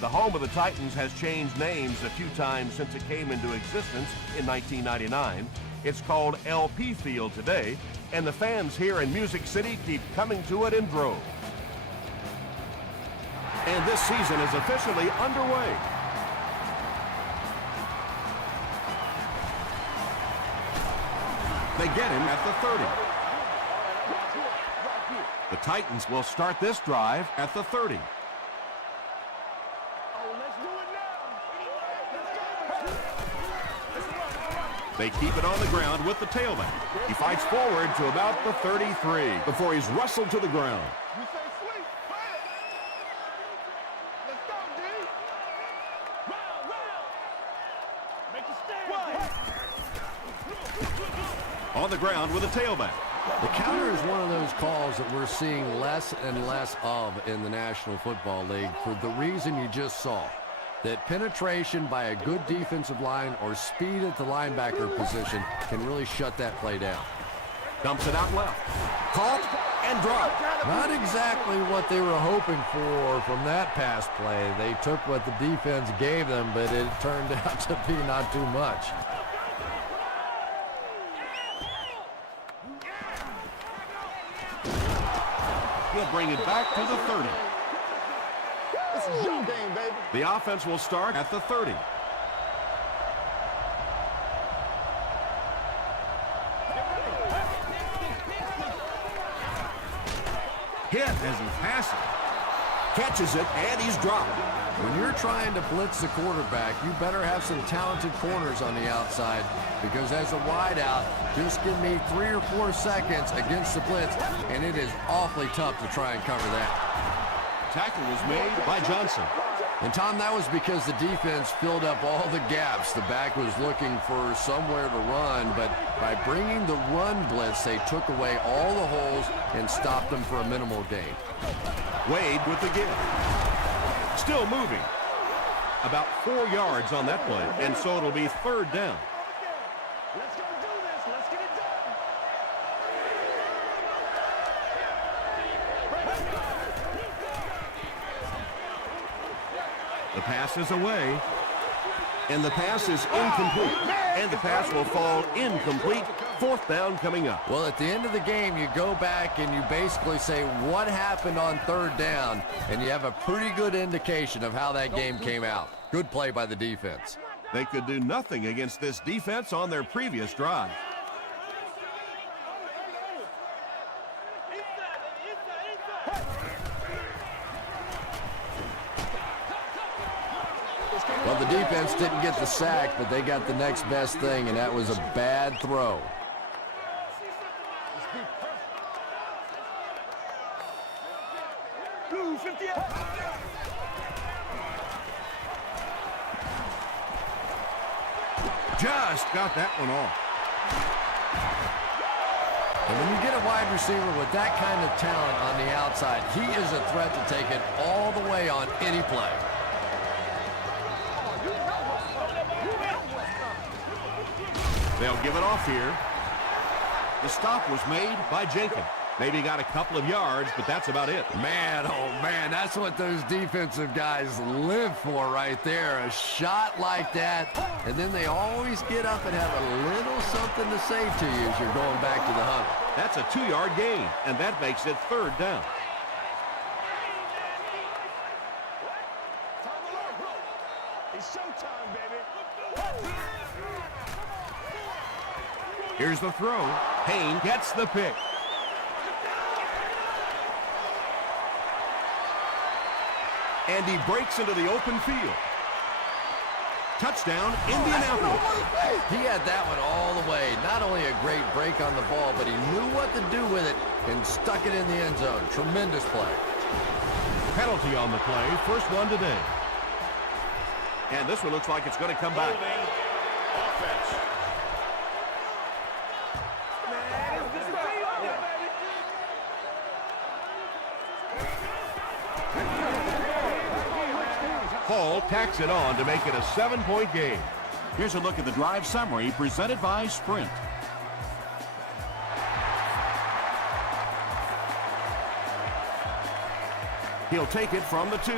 The home of the Titans has changed names a few times since it came into existence in 1999. It's called LP Field today, and the fans here in Music City keep coming to it in droves. And this season is officially underway. They get him at the 30. The Titans will start this drive at the 30. They keep it on the ground with the tailback. He fights forward to about the 33 before he's wrestled to the ground. On the ground with a tailback. The counter is one of those calls that we're seeing less and less of in the National Football League for the reason you just saw. That penetration by a good defensive line or speed at the linebacker position can really shut that play down. Dumps it out left. Caught and dropped. Not exactly what they were hoping for from that pass play. They took what the defense gave them, but it turned out to be not too much. He'll bring it back to the 30. This is your game, baby. The offense will start at the 30. Hit as he passes. Catches it, and he's dropped. When you're trying to blitz the quarterback, you better have some talented corners on the outside, because as a wideout, just give me 3 or 4 seconds against the blitz, and it is awfully tough to try and cover that. Tackle was made by Johnson. And Tom, that was because the defense filled up all the gaps. The back was looking for somewhere to run, but by bringing the run blitz, they took away all the holes and stopped them for a minimal gain. Wade with the give. Still moving. About 4 yards on that play, and so it'll be 3rd down. Let's go do this. Let's get it done. The pass is away, and the pass is incomplete. And the pass will fall incomplete. 4th down coming up. Well, at the end of the game, you go back and you basically say what happened on 3rd down, and you have a pretty good indication of how that game came out. Good play by the defense. They could do nothing against this defense on their previous drive. Well, the defense didn't get the sack, but they got the next best thing, and that was a bad throw. Just got that one off. And when you get a wide receiver with that kind of talent on the outside, he is a threat to take it all the way on any play. They'll give it off here. The stop was made by Jenkins. Maybe got a couple of yards, but that's about it. Man, oh man, that's what those defensive guys live for right there. A shot like that, and then they always get up and have a little something to say to you as you're going back to the huddle. That's a 2-yard gain, and that makes it 3rd down. It's showtime, baby. Here's the throw. Payne gets the pick. And he breaks into the open field. Touchdown, Indianapolis. He had that one all the way. Not only a great break on the ball, but he knew what to do with it and stuck it in the end zone. Tremendous play. Penalty on the play. First one today. And this one looks like it's going to come back. Offense. Hall tacks it on to make it a 7-point game. Here's a look at the drive summary presented by Sprint. He'll take it from the 2.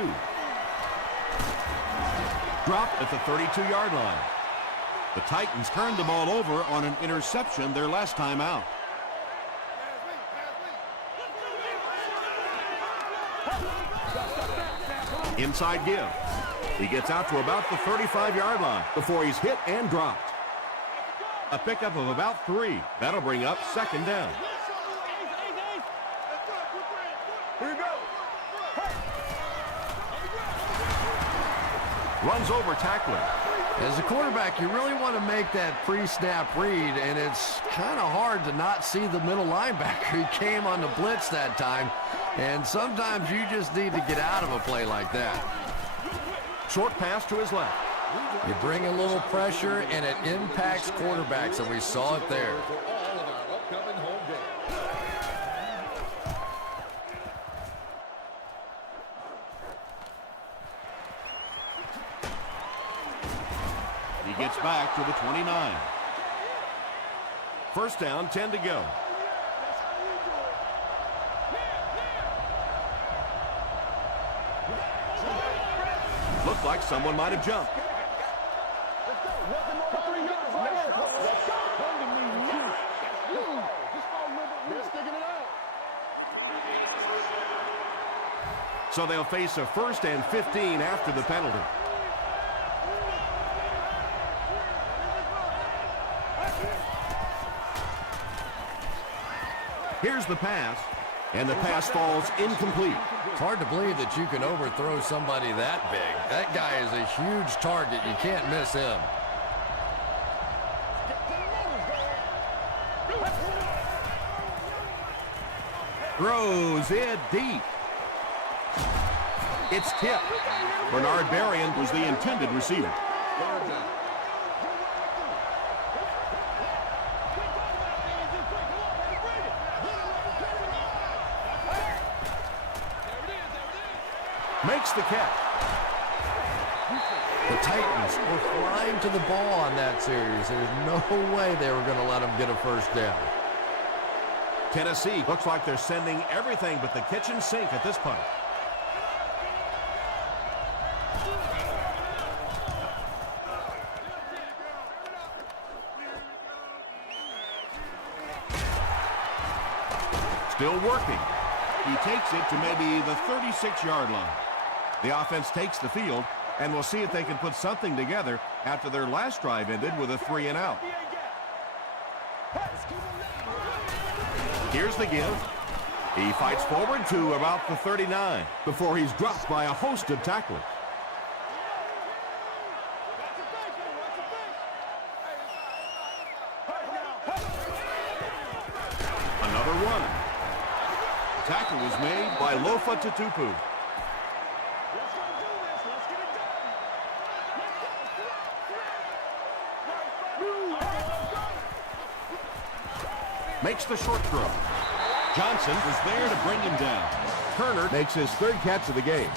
Dropped at the 32-yard line. The Titans turned the ball over on an interception their last time out. Inside give. He gets out to about the 35-yard line before he's hit and dropped. A pickup of about 3. That'll bring up second down. Here we go. Runs over tackler. As a quarterback, you really want to make that pre-snap read, and it's kind of hard to not see the middle linebacker. He came on the blitz that time, and sometimes you just need to get out of a play like that. Short pass to his left. You bring a little pressure, and it impacts quarterbacks, and we saw it there. He gets back to the 29. First down, 10 to go. Looked like someone might have jumped. So they'll face a 1st and 15 after the penalty. Here's the pass, and the pass falls incomplete. It's hard to believe that you can overthrow somebody that big. That guy is a huge target. You can't miss him. Throws it deep. It's tipped. Bernard Berrien was the intended receiver. Makes the catch. The Titans were flying to the ball on that series. There's no way they were going to let them get a first down. Tennessee looks like they're sending everything but the kitchen sink at this point. Still working. He takes it to maybe the 36-yard line. The offense takes the field, and we'll see if they can put something together after their last drive ended with a 3-and-out. Here's the give. He fights forward to about the 39 before he's dropped by a host of tacklers. Another one. Tackle was made by Lofa Tutupu. Makes the short throw. Johnson was there to bring him down. Turner makes his 3rd catch of the game.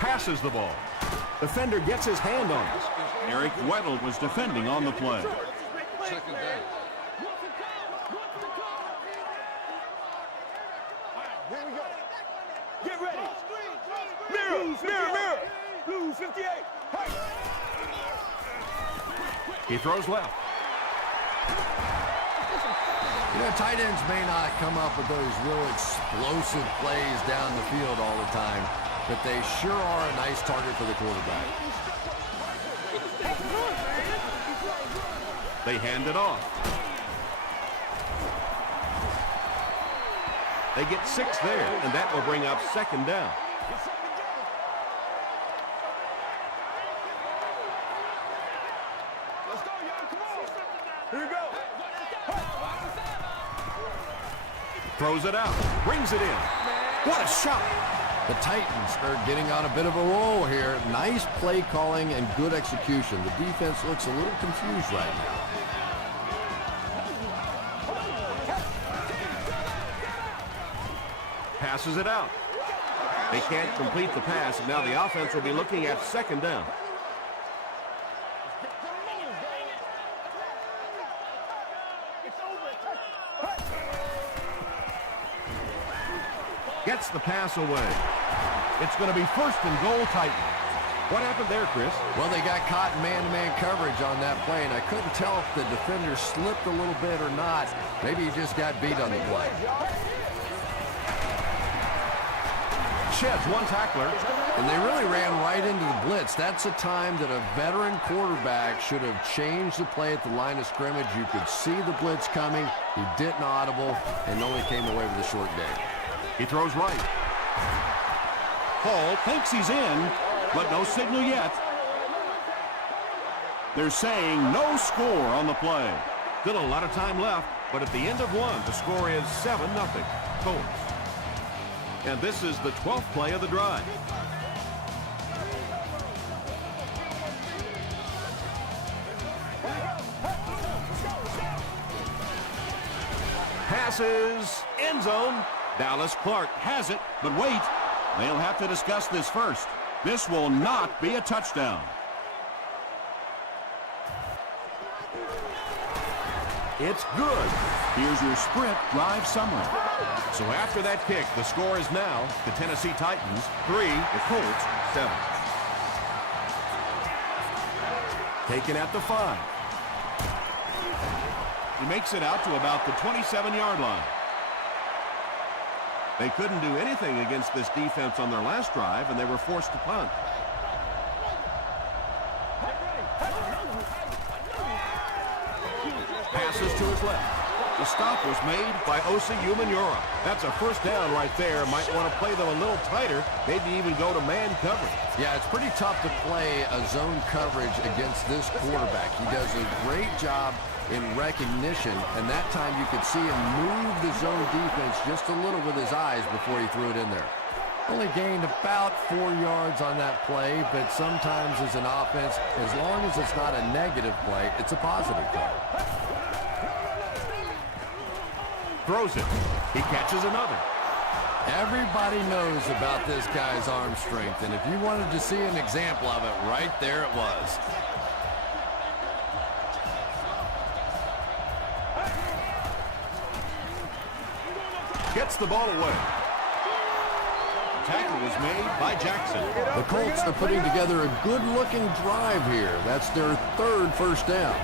Passes the ball. Defender gets his hand on it. Eric Weddle was defending on the play. Second down. Here we go. Get ready. Mirror, mirror, mirror. Blue 58. Hey. He throws left. You know, tight ends may not come up with those real explosive plays down the field all the time, but they sure are a nice target for the quarterback. They hand it off. They get 6 there, and that will bring up second down. Let's go, y'all. Come on. Here we go. Throws it out. Brings it in. What a shot. The Titans are getting on a bit of a roll here. Nice play calling and good execution. The defense looks a little confused right now. Passes it out. They can't complete the pass, and now the offense will be looking at second down. Gets the pass away. It's going to be 1st and goal, Titans. What happened there, Chris? Well, they got caught in man-to-man coverage on that play, and I couldn't tell if the defender slipped a little bit or not. Maybe he just got beat on the play. Sheds one tackler. And they really ran right into the blitz. That's a time that a veteran quarterback should have changed the play at the line of scrimmage. You could see the blitz coming. He didn't audible and only came away with a short gain. He throws right. Hall thinks he's in, but no signal yet. They're saying no score on the play. Still a lot of time left, but at the end of one, the score is 7-0 Colts. And this is the 12th play of the drive. Passes, end zone. Dallas Clark has it, but wait. They'll have to discuss this first. This will not be a touchdown. It's good. Here's your sprint drive summary. So after that kick, the score is now the Tennessee Titans 3, the Colts 7. Taken at the 5. He makes it out to about the 27-yard line. They couldn't do anything against this defense on their last drive, and they were forced to punt. Passes to his left. The stop was made by Osi Umenyiora. That's a first down right there. Might want to play them a little tighter, maybe even go to man coverage. Yeah, it's pretty tough to play a zone coverage against this quarterback. He does a great job in recognition, and that time you could see him move the zone defense just a little with his eyes before he threw it in there. Only gained about 4 yards on that play, but sometimes as an offense, as long as it's not a negative play, it's a positive play. Throws it. He catches another. Everybody knows about this guy's arm strength, and if you wanted to see an example of it, right there it was. Gets the ball away. Tackle was made by Jackson. The Colts are putting together a good-looking drive here. That's their 3rd first down.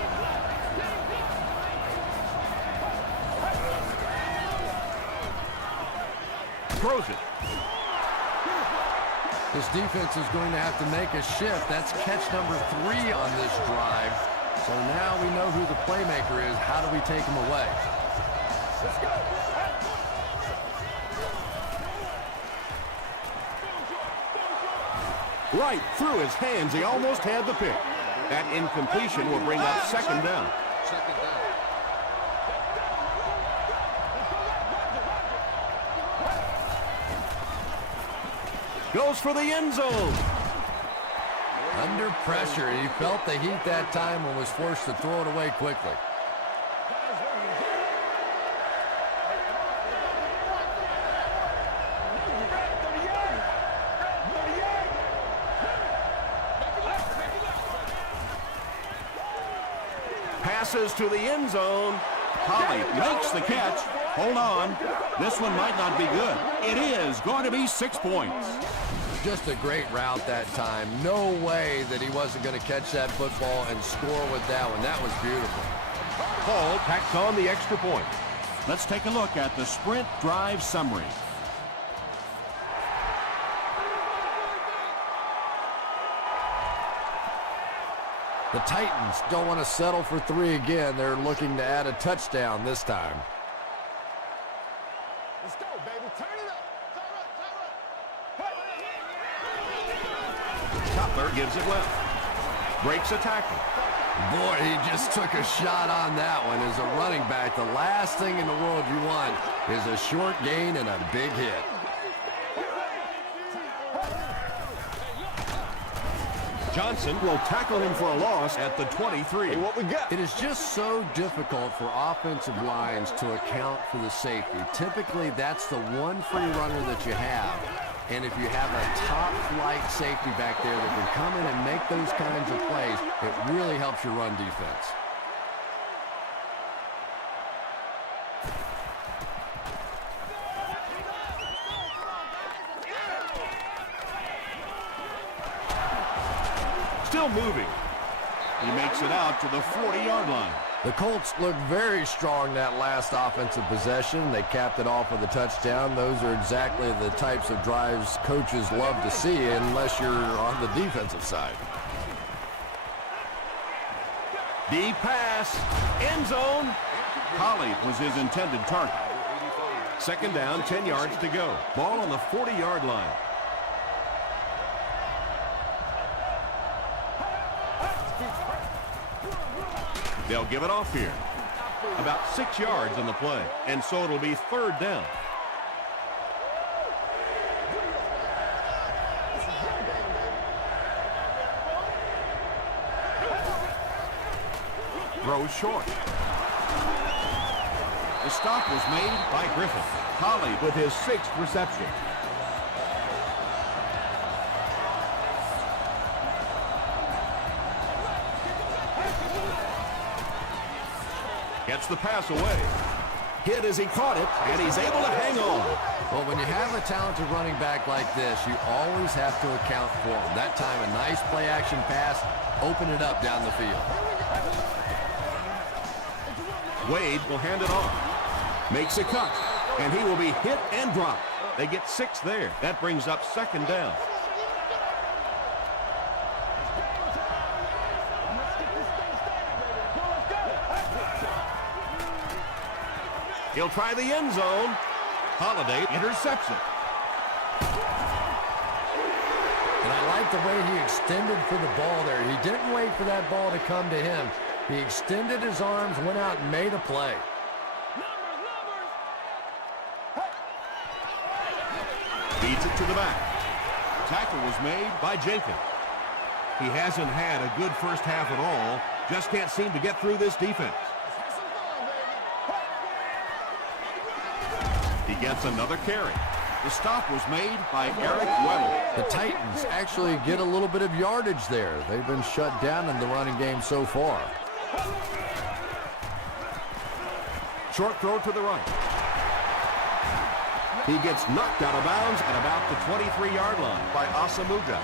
Throws it. This defense is going to have to make a shift. That's catch number 3 on this drive. So now we know who the playmaker is. How do we take him away? Let's go. Right through his hands. He almost had the pick. That incompletion will bring up 2nd down. Goes for the end zone. Under pressure. He felt the heat that time and was forced to throw it away quickly. Passes to the end zone. Holly makes the catch. Hold on. This one might not be good. It is going to be 6 points. Just a great route that time. No way that he wasn't going to catch that football and score with that one. That was beautiful. Hall tacks on the extra point. Let's take a look at the sprint drive summary. The Titans don't want to settle for 3 again. They're looking to add a touchdown this time. Let's go, baby. Turn it up. Cutler gives it left. Breaks a tackle. Boy, he just took a shot on that one. As a running back, the last thing in the world you want is a short gain and a big hit. Johnson will tackle him for a loss at the 23. Hey, what we got? It is just so difficult for offensive lines to account for the safety. Typically, that's the one free runner that you have. And if you have a top-flight safety back there that can come in and make those kinds of plays, it really helps your run defense. still moving. He makes it out to the 40-yard line. The Colts looked very strong that last offensive possession. They capped it off with a touchdown. Those are exactly the types of drives coaches love to see unless you're on the defensive side. Deep pass, end zone. Holly was his intended target. Second down, 10 yards to go. Ball on the 40-yard line. They'll give it off here. About 6 yards on the play, and so it'll be third down. Throws short. The stop was made by Griffin. Holly with his 6th reception. Gets the pass away. Hit as he caught it, and he's able to hang on. Well, when you have a talented running back like this, you always have to account for him. That time, a nice play-action pass, open it up down the field. Wade will hand it off. Makes a cut, and he will be hit and dropped. They get 6 there. That brings up second down. He'll try the end zone. Holiday intercepts it. And I like the way he extended for the ball there. He didn't wait for that ball to come to him. He extended his arms, went out, and made a play. Feeds it to the back. Tackle was made by Jenkins. He hasn't had a good first half at all. Just can't seem to get through this defense. He gets another carry. The stop was made by Eric Weddle. The Titans actually get a little bit of yardage there. They've been shut down in the running game so far. Short throw to the right. He gets knocked out of bounds at about the 23-yard line by Asamuga.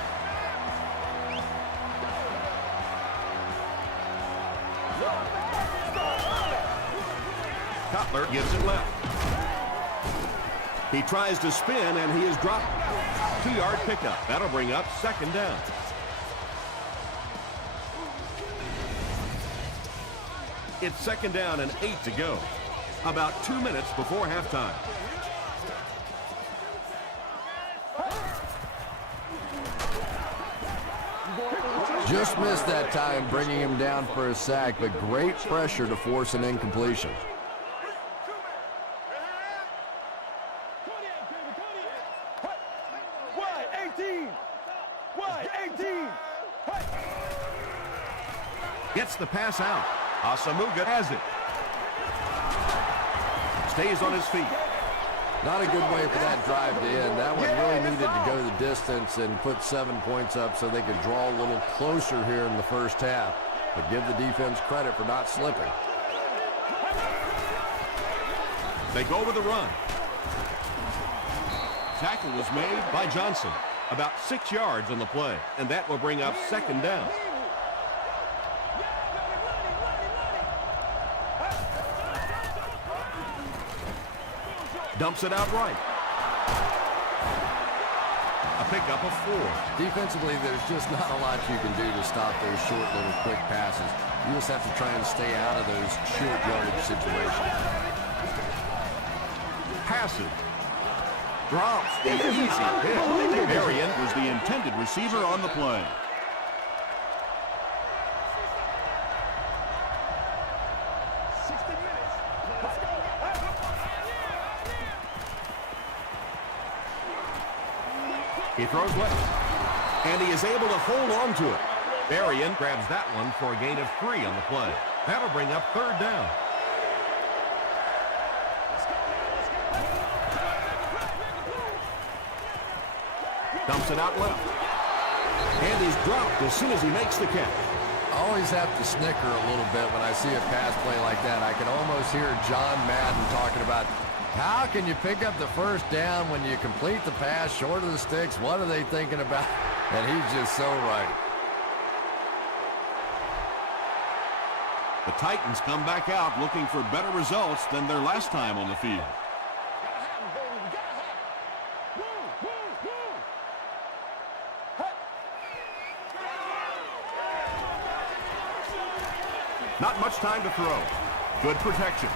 Cutler gives it left. He tries to spin, and he is dropped. 2-yard pickup. That'll bring up second down. It's second down and 8 to go. About 2 minutes before halftime. Just missed that time, bringing him down for a sack, but great pressure to force an incompletion. Gets the pass out. Asamuga has it. Stays on his feet. Not a good way for that drive to end. That one really needed to go the distance and put 7 points up so they could draw a little closer here in the first half. But give the defense credit for not slipping. They go with the run. Tackle was made by Johnson. About 6 yards on the play, and that will bring up second down. Dumps it out right. A pickup of 4. Defensively, there's just not a lot you can do to stop those short little quick passes. You just have to try and stay out of those short yardage situations. Passes. Drops the easy hit. Marion was the intended receiver on the play. He throws left, and he is able to hold on to it. Marion grabs that one for a gain of 3 on the play. That'll bring up third down. Dumps it out left. And he's dropped as soon as he makes the catch. I always have to snicker a little bit when I see a pass play like that. I can almost hear John Madden talking about how can you pick up the first down when you complete the pass short of the sticks? What are they thinking about? And he's just so right. The Titans come back out looking for better results than their last time on the field. Not much time to throw. Good protection.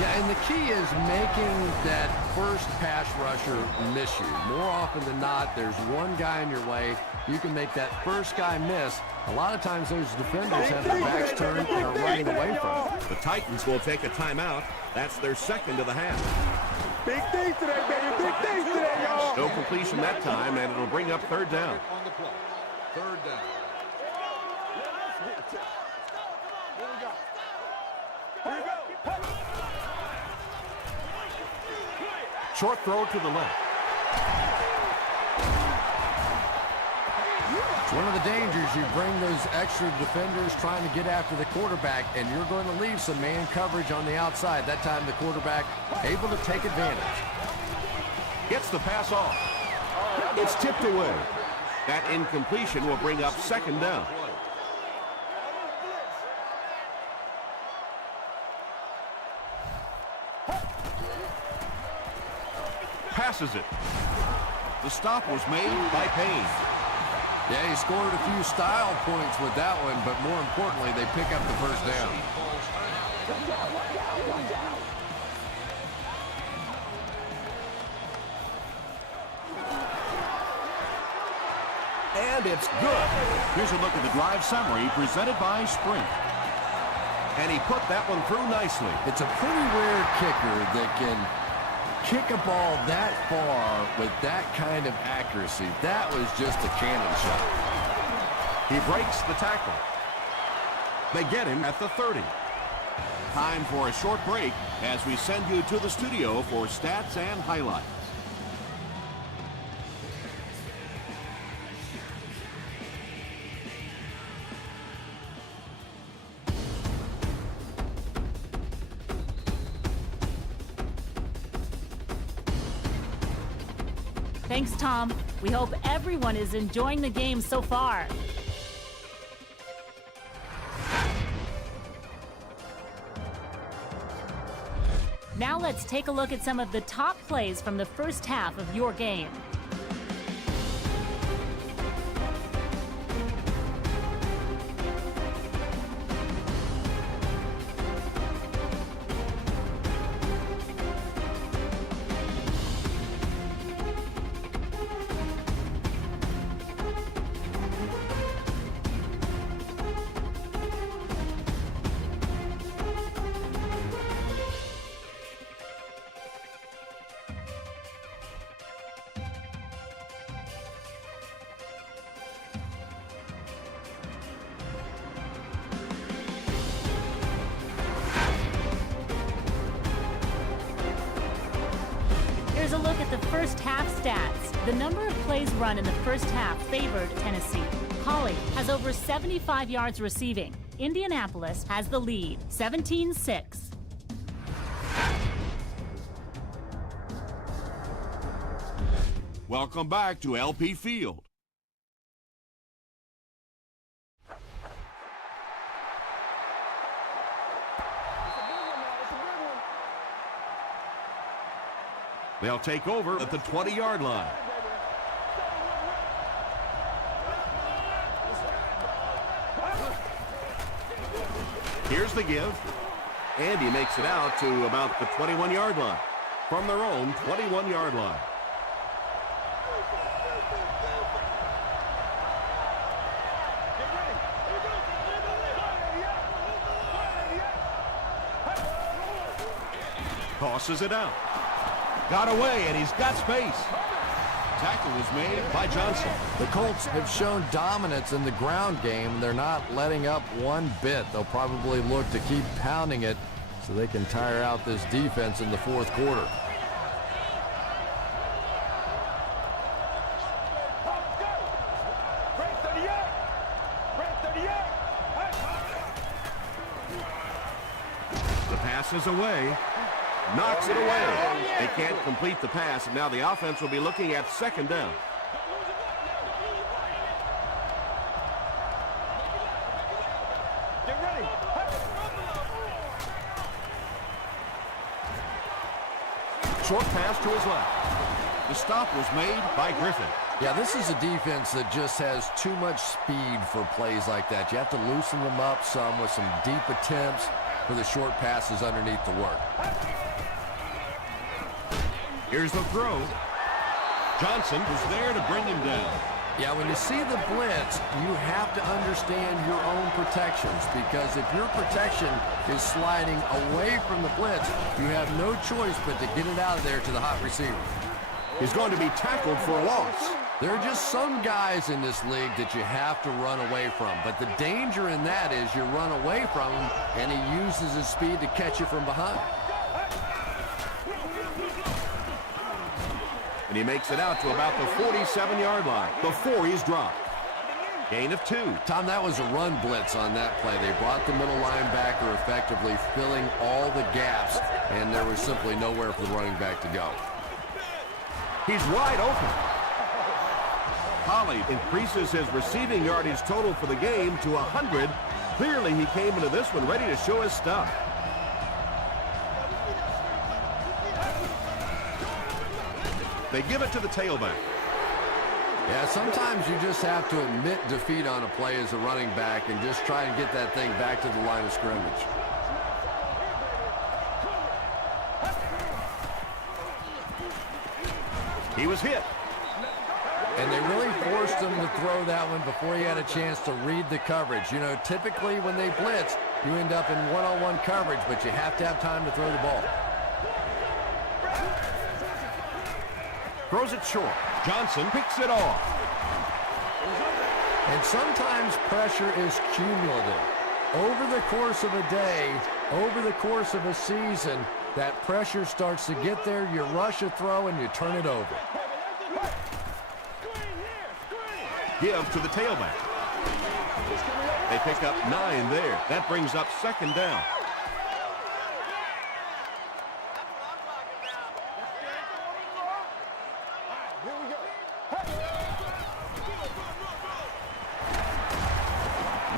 Yeah, and the key is making that first pass rusher miss you. More often than not, there's one guy in your way. You can make that first guy miss. A lot of times those defenders have their backs turned and are running away from it. The Titans will take a timeout. That's their second of the half. Big things today, baby. Big things today, y'all. No completion that time, and it'll bring up third down. On the play. Third down. Short throw to the left. It's one of the dangers. You bring those extra defenders trying to get after the quarterback, and you're going to leave some man coverage on the outside. That time the quarterback able to take advantage. Gets the pass off. It's tipped away. That incompletion will bring up second down. Passes it. The stop was made by Payne. Yeah, he scored a few style points with that one, but more importantly, they pick up the first down. And it's good. Here's a look at the drive summary presented by Sprint. And he put that one through nicely. It's a pretty rare kicker that can kick a ball that far with that kind of accuracy. That was just a cannon shot. He breaks the tackle. They get him at the 30. Time for a short break as we send you to the studio for stats and highlights. Thanks, Tom. We hope everyone is enjoying the game so far. Now let's take a look at some of the top plays from the first half of your game. Here's a look at the first half stats. The number of plays run in the first half favored Tennessee. Collie has over 75 yards receiving. Indianapolis has the lead, 17-6. Welcome back to LP Field. They'll take over at the 20-yard line. Here's the give. And he makes it out to about the 21-yard line. From their own 21-yard line. Tosses it out. Got away, and he's got space. Tackle was made by Johnson. The Colts have shown dominance in the ground game. They're not letting up one bit. They'll probably look to keep pounding it so they can tire out this defense in the fourth quarter. The pass is away. Knocks it away. They can't complete the pass, and now the offense will be looking at second down. Get ready. Short pass to his left. The stop was made by Griffin. Yeah, this is a defense that just has too much speed for plays like that. You have to loosen them up some with some deep attempts for the short passes underneath the work. Here's the throw. Johnson was there to bring him down. Yeah, when you see the blitz, you have to understand your own protections, because if your protection is sliding away from the blitz, you have no choice but to get it out of there to the hot receiver. He's going to be tackled for a loss. There are just some guys in this league that you have to run away from, but the danger in that is you run away from him and he uses his speed to catch you from behind. And he makes it out to about the 47-yard line before he's dropped. Gain of 2. Tom, that was a run blitz on that play. They brought the middle linebacker effectively filling all the gaps, and there was simply nowhere for the running back to go. He's wide open. Holly increases his receiving yardage total for the game to 100. Clearly, he came into this one ready to show his stuff. They give it to the tailback. Yeah, sometimes you just have to admit defeat on a play as a running back and just try and get that thing back to the line of scrimmage. He was hit. And they really forced him to throw that one before he had a chance to read the coverage. You know, typically when they blitz, you end up in one-on-one coverage, but you have to have time to throw the ball. Throws it short. Johnson picks it off. And sometimes pressure is cumulative. Over the course of a day, over the course of a season, that pressure starts to get there, you rush a throw, and you turn it over. Give to the tailback. They pick up 9 there. That brings up 2nd down.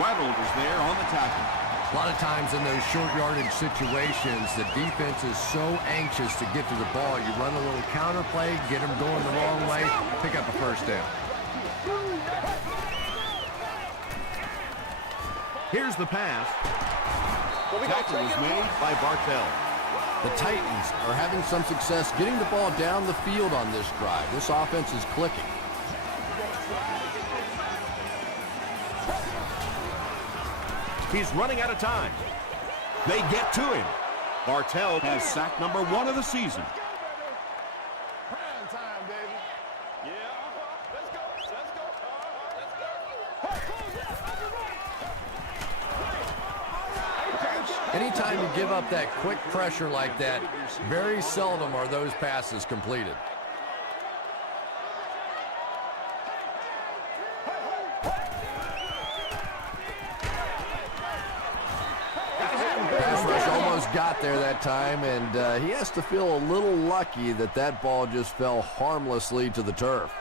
Weddle is there on the tackle. A lot of times in those short yardage situations, the defense is so anxious to get to the ball. You run a little counter play, get them going the wrong way, pick up a first down. Here's the pass. Tackle was made By Bartell. The Titans are having some success getting the ball down the field on this drive. This offense is clicking. He's running out of time. They get to him. Bartell has sack number 1 of the season. Prime time, baby. Yeah, let's go. Let's go. Anytime you give up that quick pressure like that, very seldom are those passes completed. Pass rush almost got there that time, and he has to feel a little lucky that that ball just fell harmlessly to the turf.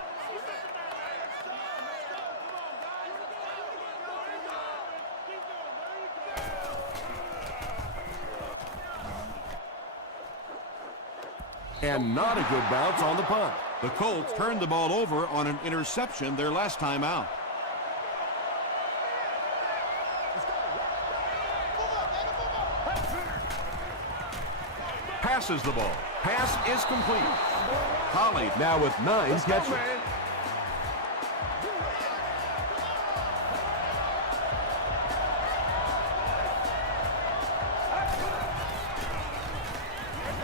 And not a good bounce on the punt. The Colts turned the ball over on an interception their last time out. Passes the ball. Pass is complete. Holly Now with 9 catches.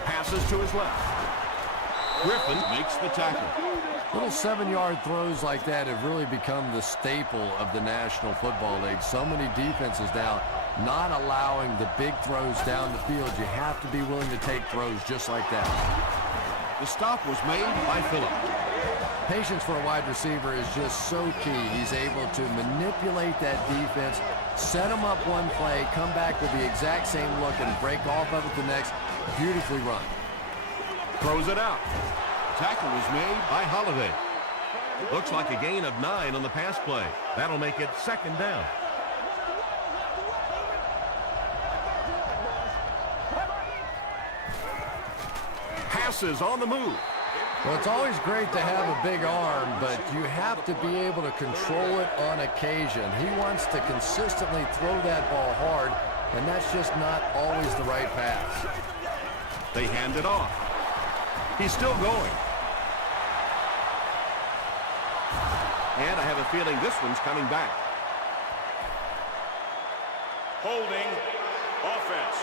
Passes to his left. Griffin makes the tackle. Little 7-yard throws like that have really become the staple of the National Football League. So many defenses now not allowing the big throws down the field. You have to be willing to take throws just like that. The stop was made by Phillip. Patience for a wide receiver is just so key. He's able to manipulate that defense, set them up one play, come back with the exact same look, and break off of it the next. Beautifully run. Throws it out. Tackle was made By Holiday. Looks like a gain of 9 on the pass play. That'll make it 2nd down. passes on the move. Well, it's always great to have a big arm, but you have to be able to control it on occasion. He wants to consistently throw that ball hard, and that's just not always the right pass. They hand it off. He's still going. And I have a feeling this one's coming back. Holding offense.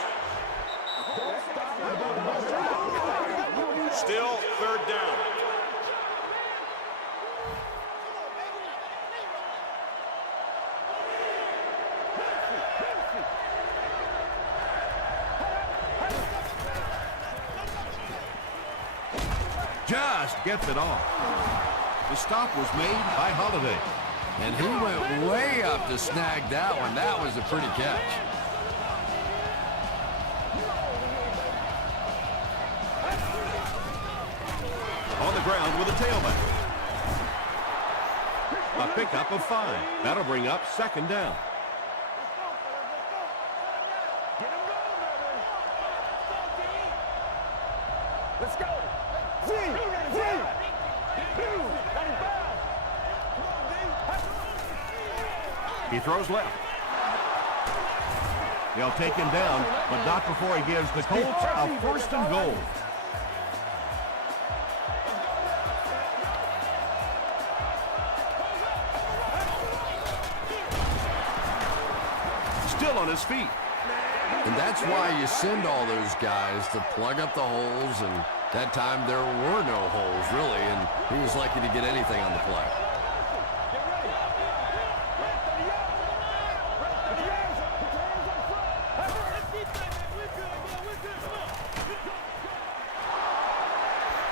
Still third down. Just gets it off. The stop was made by Holiday. And he went way up to snag that one. That was a pretty catch. On the ground with a tailback. A pickup of 5. That'll bring up second down. Let's go. He throws left. They'll take him down, but not before he gives the Colts a first and goal. Still on his feet. And that's why you send all those guys to plug up the holes, and that time there were no holes, really, and he was lucky to get anything on the play.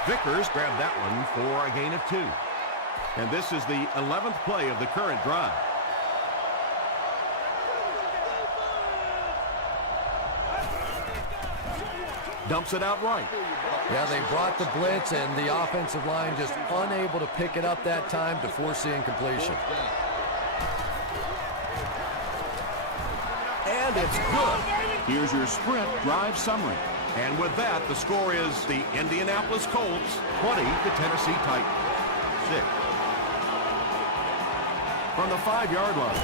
Vickers grabbed that one for a gain of 2. And this is the 11th play of the current drive. Dumps it out right. Yeah, they brought the blitz, and the offensive line just unable to pick it up that time to force the incompletion. And it's good. Here's your sprint drive summary. And with that, the score is the Indianapolis Colts 20 to Tennessee Titans 6. From the 5-yard line.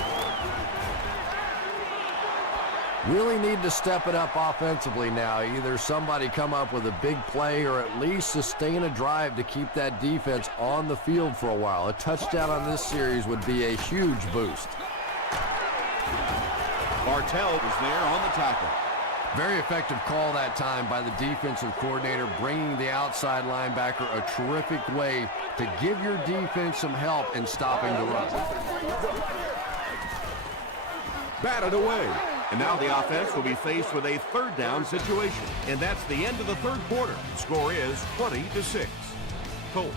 Really need to step it up offensively now. Either somebody come up with a big play or at least sustain a drive to keep that defense on the field for a while. A touchdown on this series would be a huge boost. Bartell was there on the tackle. Very effective call that time by the defensive coordinator, bringing the outside linebacker a terrific way to give your defense some help in stopping the run. Batted away. And now the offense will be faced with a third down situation. And that's the end of the third quarter. The score is 20 to 6. Colts.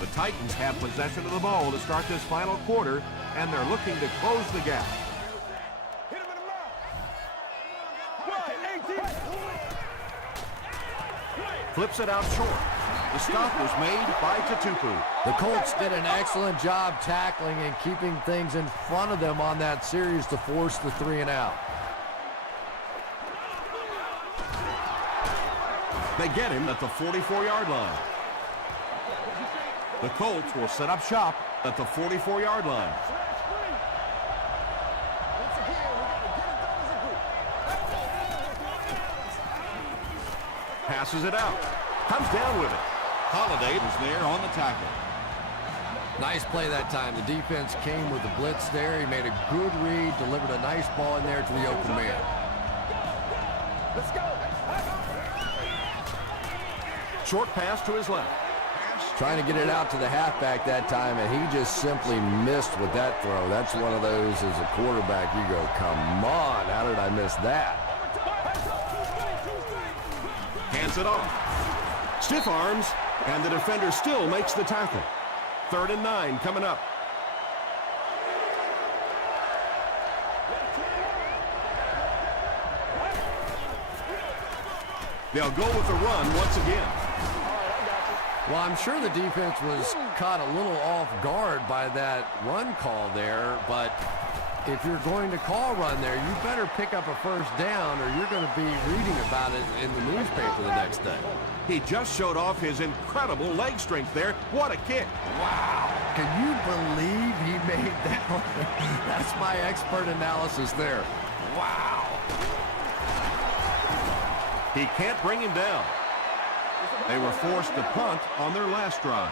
The Titans have possession of the ball to start this final quarter, and they're looking to close the gap. Flips it out short. The stop was made by Tatupu. The Colts did an excellent job tackling and keeping things in front of them on that series to force the 3 and out. They get him at the 44-yard line. The Colts will set up shop at the 44-yard line. Passes it out. Comes down with it. Holiday was there on the tackle. Nice play that time. The defense came with the blitz there. He made a good read, delivered a nice ball in there to the open man. Let's go. Short pass to his left. Trying to get it out to the halfback that time, and he just simply missed with that throw. That's one of those as a quarterback, you go, come on, how did I miss that? Hands it off. Stiff arms, and the defender still makes the tackle. 3rd and 9 coming up. They'll go with the run once again. Well, I'm sure the defense was caught a little off guard by that run call there, but if you're going to call run there, you better pick up a first down or you're going to be reading about it in the newspaper the next day. He just showed off his incredible leg strength there. What a kick. Wow. Can you believe he made that one? That's my expert analysis there. Wow. He can't bring him down. They were forced to punt on their last drive.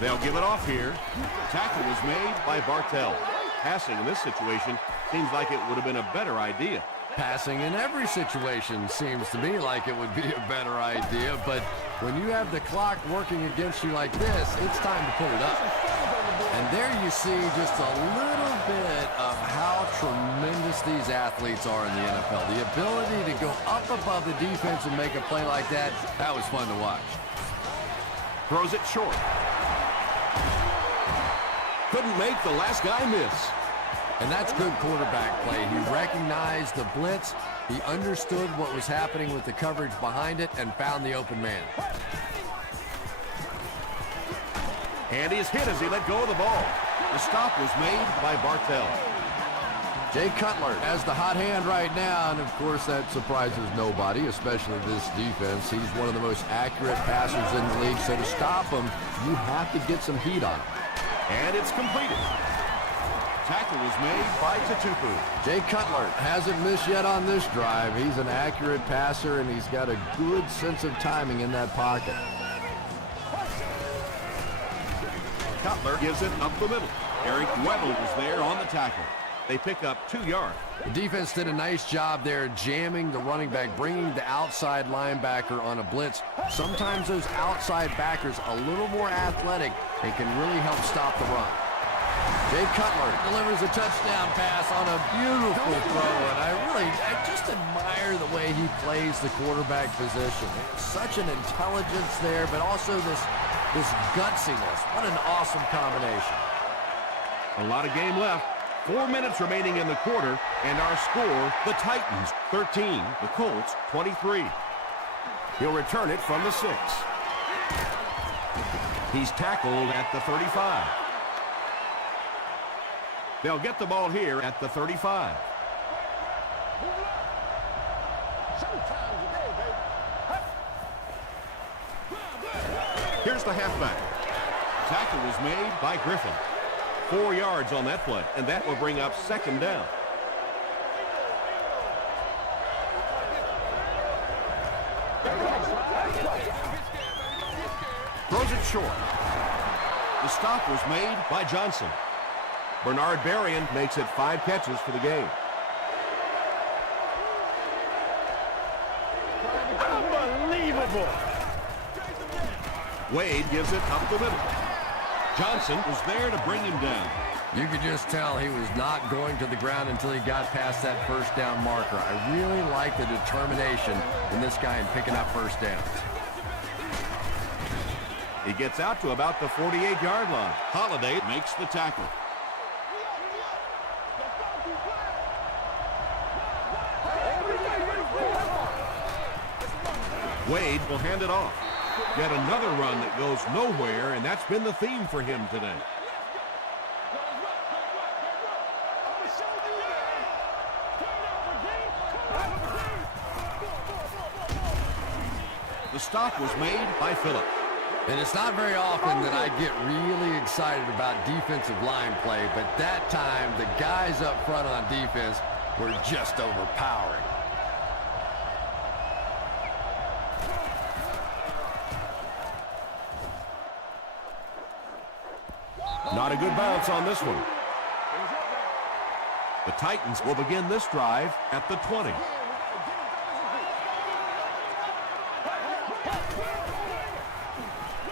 They'll give it off here. Tackle was made by Bartell. Passing in this situation seems like it would have been a better idea. Passing in every situation seems to me like it would be a better idea, but when you have the clock working against you like this, it's time to put it up. And there you see just a little bit of how tremendous these athletes are in the NFL. The ability to go up above the defense and make a play like that, that was fun to watch. Throws it short. Couldn't make the last guy miss. And that's good quarterback play. He recognized the blitz, he understood what was happening with the coverage behind it, and found the open man. And he's hit as he let go of the ball. The stop was made by Bartell. Jay Cutler has the hot hand right now, and of course that surprises nobody, especially this defense. He's one of the most accurate passers in the league, so to stop him, you have to get some heat on him. And it's completed. Tackle was made by Tatupu. Jay Cutler hasn't missed yet on this drive. He's an accurate passer, and he's got a good sense of timing in that pocket. Cutler gives it up the middle. Eric Weddle was there on the tackle. They pick up 2 yards. The defense did a nice job there jamming the running back, bringing the outside linebacker on a blitz. Sometimes those outside backers a little more athletic and can really help stop the run. Jay Cutler delivers a touchdown pass on a beautiful throw, and I just admire the way he plays the quarterback position. Such an intelligence there, but also this gutsiness. What an awesome combination. A lot of game left. 4 minutes remaining in the quarter, and our score, the Titans 13, the Colts 23. He'll return it from the 6. He's tackled at the 35. They'll get the ball here at the 35. Here's the halfback. Tackle was made by Griffin. 4 yards on that play, and that will bring up second down. Throws it short. The stop was made by Johnson. Bernard Berrien makes it 5 catches for the game. Unbelievable! Wade gives it up the middle. Johnson was there to bring him down. You could just tell he was not going to the ground until he got past that first down marker. I really like the determination in this guy in picking up first downs. He gets out to about the 48-yard line. Holiday makes the tackle. Wade will hand it off. Yet another run that goes nowhere, and that's been the theme for him today. The stop was made by Phillip. And it's not very often that I get really excited about defensive line play, but that time the guys up front on defense were just overpowering. Not a good bounce on this one. The Titans will begin this drive at the 20.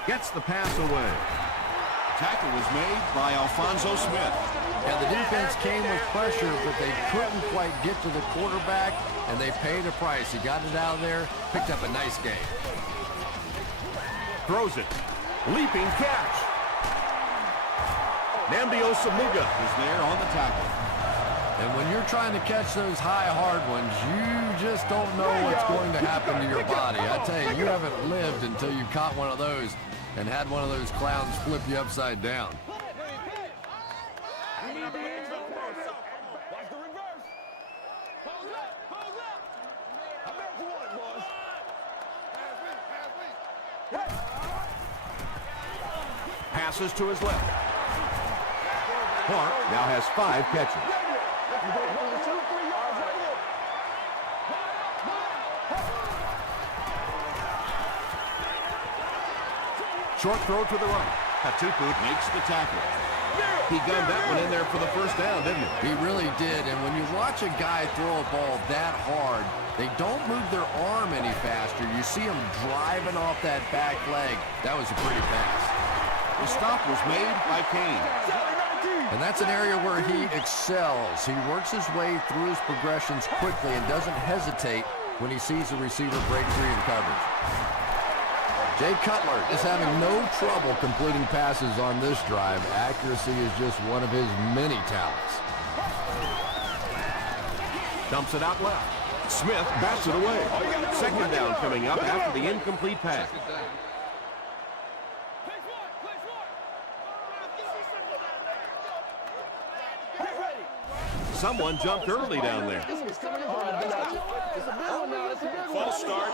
Gets the pass away. Tackle was made by Alfonso Smith. And the defense came with pressure, but they couldn't quite get to the quarterback, and they paid a price. He got it out of there, picked up a nice game. Throws it. Leaping catch. Namdi Osamuga is there on the tackle. And when you're trying to catch those high, hard ones, you just don't know what's going to happen to your body. I tell you, you haven't lived until you caught one of those and had one of those clowns flip you upside down. Passes to his left. Clark now has 5 catches. Short throw to the right. Hatupu makes the tackle. He gunned that one in there for the first down, didn't he? He really did, and when you watch a guy throw a ball that hard, they don't move their arm any faster. You see him driving off that back leg. That was a pretty pass. The stop was made by Kane. And that's an area where he excels. He works his way through his progressions quickly and doesn't hesitate when he sees a receiver break free in coverage. Jay Cutler is having no trouble completing passes on this drive. Accuracy is just one of his many talents. Dumps it out left. Smith bats it away. Second down coming up after the incomplete pass. Someone jumped early down there. False start.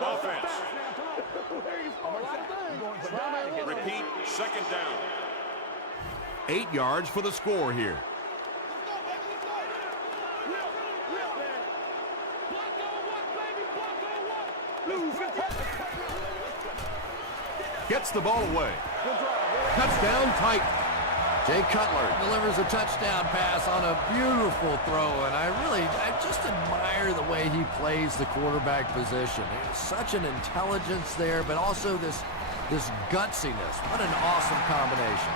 Offense. Repeat, second down. 8 yards for the score here. Gets the ball away. Touchdown, Titans. Jay Cutler delivers a touchdown pass on a beautiful throw, and I just admire the way he plays the quarterback position. Such an intelligence there, but also this gutsiness. What an awesome combination.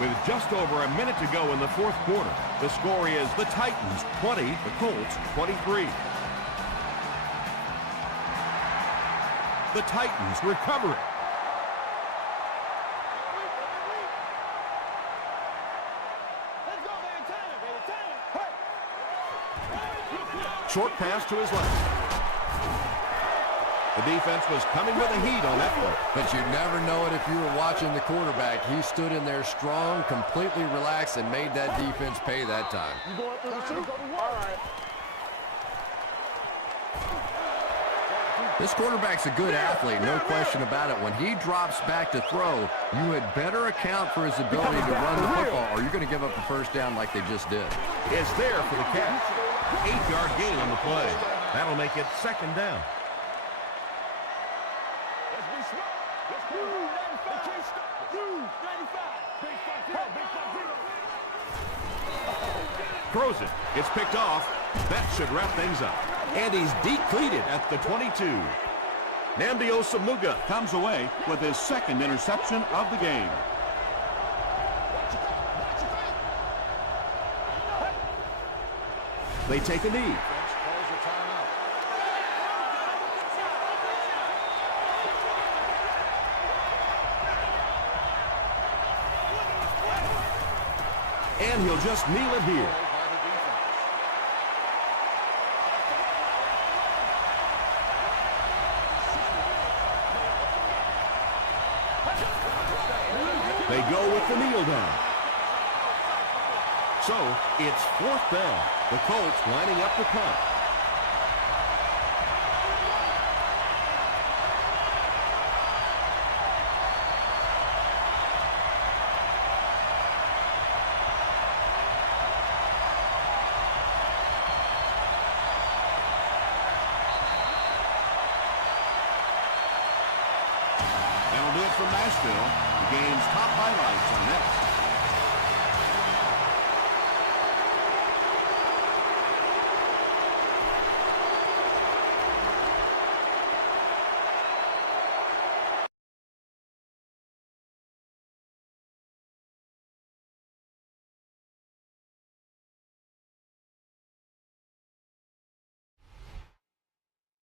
With just over a minute to go in the fourth quarter, the score is the Titans 20, the Colts 23. The Titans recover it. Short pass to his left. The defense was coming with a heat on that one. But you never know it if you were watching the quarterback. He stood in there strong, completely relaxed, and made that defense pay that time. This quarterback's a good athlete, no question about it. When he drops back to throw, you had better account for his ability to run the football, or you're going to give up a first down like they just did. It's there for the catch. 8-yard gain on the play. That'll make it second down. Throws it. It's picked off. That should wrap things up. And he's decleated at the 22. Nnamdi Osamuga Comes away with his second interception of the game. They take a knee. And he'll just kneel it here. They go with the kneel down. So, it's fourth down. The Colts lining up to punt. That'll do it from Nashville. The game's top highlights are next.